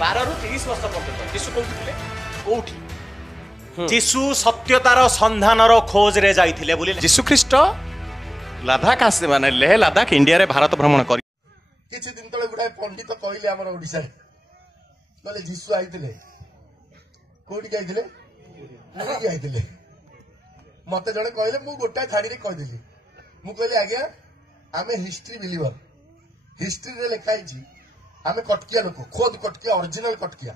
12 ରୁ 30 वर्ष पर्यंत जीशु कौटी जीशु सत्यतार संधानर खोज रे जाइथिले बोली जीशु ख्रीस्ट लद्दाख आसे माने लेह लद्दाख इंडिया रे भारत भ्रमण करी किछि दिन तले गुडा पंडित कहले हमर ओडिसा रे बोले जीशु आइथिले कोठी जाइथिले कोठी आइथिले मते जणे कहले मु गोटा थाड़ी रे कह देली मु कहले आज्ञा आमे हिस्ट्री बिलीवर हिस्ट्री रे लिखाई छी आमे कटकिया लोक खोद कटकिया ओरिजिनल कटकिया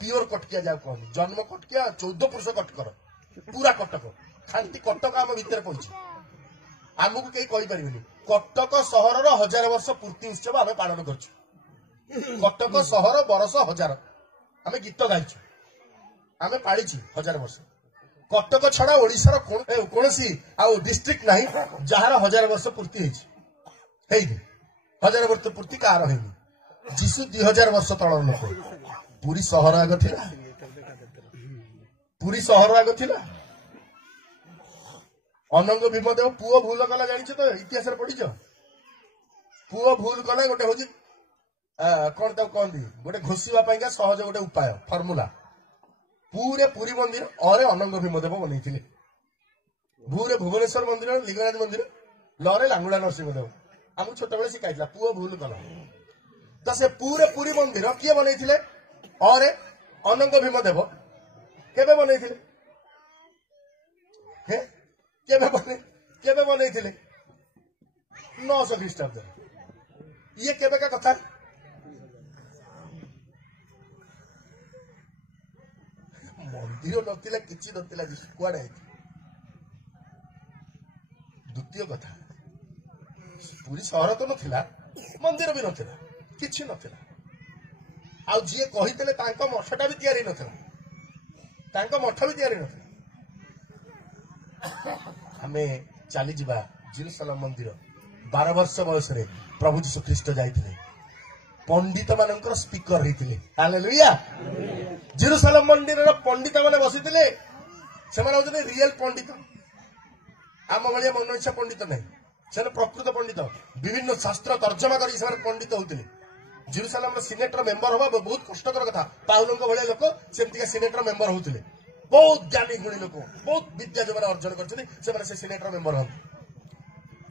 प्योर कटकिया जाऊ कहनी जन्म कटकिया 14 पुरुष कटकर पूरा कटक खांती कटक आम भीतर पड़ी आमको कहीं कहीपरिनी कटक सहर 1000 वर्ष पूर्ति उत्सव आम पालन कर कटक सहर बरस 1000 आम गीत गाइचु आम पाड़ी 1000 वर्ष कटक छड़ा ओडिशार कौन डिस्ट्रिक्ट ना जार 1000 वर्ष पूर्ति है 1000 वर्ष पूर्ति कार है जीशु 2000 वर्ष तल लोक पूरी सहर आग थिला पूरी सहर आग थिला अनंग भीमदेव पुओ भूल कला जानिछ तो इतिहास रे पढिछ पुओ भूल कला गोटे होजी कोन त कहंदी गोटे घोषिबा पइका सहज गोटे उपाय फार्मूला पूरे पुरी मंदिर और अनंग भीमदेव बनैथिले भूरे भुवनेश्वर मंदिर लिंगराज मंदिर लरे लांगुड़ा नरसिंहदेव हमहु छोट बेले सिखाइला पुओ भूल कला तो से पूरे पुरी मंदिर किए बनैथिले और अनंग भीमदेव केबे बनैथिले हे केबे बनैथिले 900 ख्रीष्टाब्द ये केबे का कथा मंदिर नथिला किछि नथिला कुआडे द्वितीय कथा पूरी सहर तो नथिला मंदिर भी नथिला किछि नथिला आउ जी कही मठटा भी तैयारी नथिला मठ भी तैयारी नथिला आमे चली जिबा जेरूसलम मंदिर 12 वर्ष बयस रे प्रभु जीशु ख्रीष्ट जाइथिले पंडित मानकर स्पीकर होइथिले हालेलुया जेरूसलम मंदिर रो पंडित माने बसिथिले से माने होते रियल पंडित आम भलिया मन इच्छा पंडित नहीं से प्रकृत पंडित विभिन्न शास्त्र तर्जमा करी से पंडित होते जेरूसलम सिनेटर मेंबर हवा बहुत कष्टकर कथा पाउलों भाया लोक सेमती सिनेटर मेंबर होते बहुत ज्ञानी गुणी लोक बहुत विद्या जो अर्जन कर सिनेटर मेंबर हम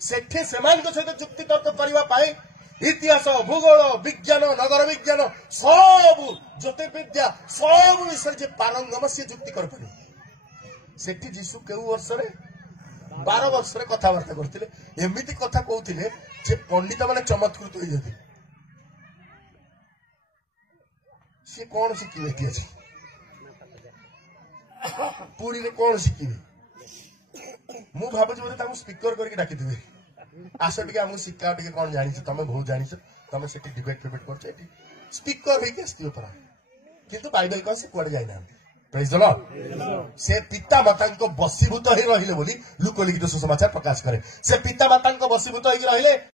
सेठी सहित जुक्ति तर्क करने इतिहास भूगोल विज्ञान नगर विज्ञान सब ज्योतिर्विद्या सब विषय पारंगम सी जुक्ति कर सेठी जीशु केउ वर्ष रे 12 वर्ष रे कथबार्ता करथिले एमिति कथा कहउथिले जे पंडित माने चमत्कृत होई जति से कौन शिखिबे इतिहास पूरी रे कौन शिखिबे मु भाबुछ बोले तामु स्पीकर करके डाकी देबे आसो टिके हमु शिक्षा टिके कोन जानिछ तमे बहुत जानिछ तमे सेठी डिबेट करछ एठी स्पीकर होई के आस्तियो परा किंतु बाइबल कह से कोड जाय ना प्रेज द लॉर्ड से पिता माता को बसीभूत ही रहिले बोली लुक लिखित सुसमाचार प्रकाश करे से पिता माता को बसीभूत ही रहिले